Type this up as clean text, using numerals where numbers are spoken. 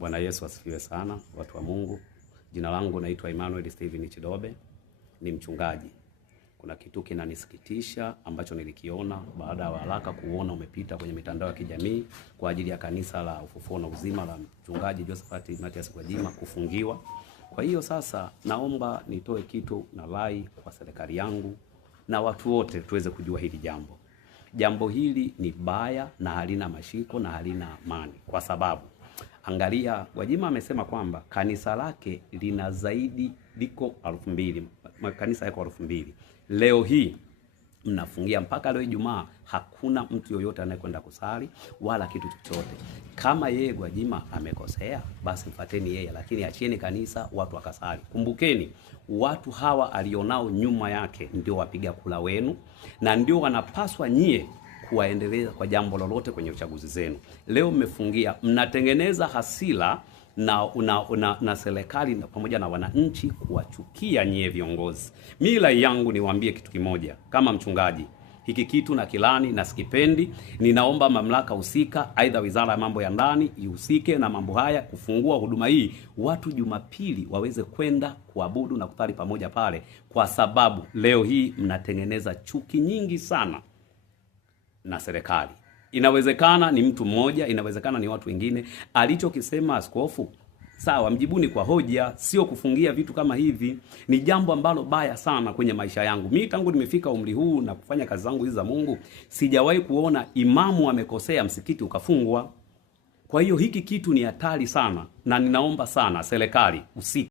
Bwana Yesu asifiwe sana, watu wa Mungu. Jina langu naitwa Emmanuel Steven Chidobe, ni mchungaji. Kuna kitu kinanisikitisha ambacho nilikiona baada ya waraka kuona umepita kwenye mitandao ya kijamii kwa ajili ya kanisa la Ufufuo na Uzima la mchungaji Josephat Mathias Gwajima kufungiwa. Kwa hiyo sasa naomba nitoe kitu na rai kwa serikali yangu na watu wote tuweze kujua hili jambo. Jambo hili ni baya na halina mashiko na halina amani, kwa sababu angalia, Gwajima amesema kwamba kanisa lake lina zaidi liko 2000, makanisa yako 2000. Leo hii mnafungia mpaka leo Ijumaa, hakuna mtu yoyote anayekwenda kusali wala kitu chochote. Kama yeye Gwajima amekosea, basi mfateni yeye, lakini achieni kanisa watu wakasali. Kumbukeni, watu hawa alionao nyuma yake ndio wapiga kula wenu na ndio wanapaswa nyie kuwaendeleza kwa jambo lolote kwenye uchaguzi zenu. Leo mmefungia, mnatengeneza hasira na serikali pamoja na wananchi kuwachukia nyie viongozi. Mila yangu niwaambie kitu kimoja kama mchungaji, hiki kitu na kilani na sikipendi. Ninaomba mamlaka husika, aidha wizara ya mambo ya ndani ihusike na mambo haya, kufungua huduma hii, watu Jumapili waweze kwenda kuabudu na kutali pamoja pale, kwa sababu leo hii mnatengeneza chuki nyingi sana na serikali. Inawezekana ni mtu mmoja, inawezekana ni watu wengine. Alichokisema askofu, sawa, mjibuni kwa hoja, sio kufungia vitu kama hivi. Ni jambo ambalo baya sana kwenye maisha yangu. Mimi tangu nimefika umri huu na kufanya kazi zangu hizi za Mungu, sijawahi kuona imamu amekosea msikiti ukafungwa. Kwa hiyo hiki kitu ni hatari sana, na ninaomba sana serikali usika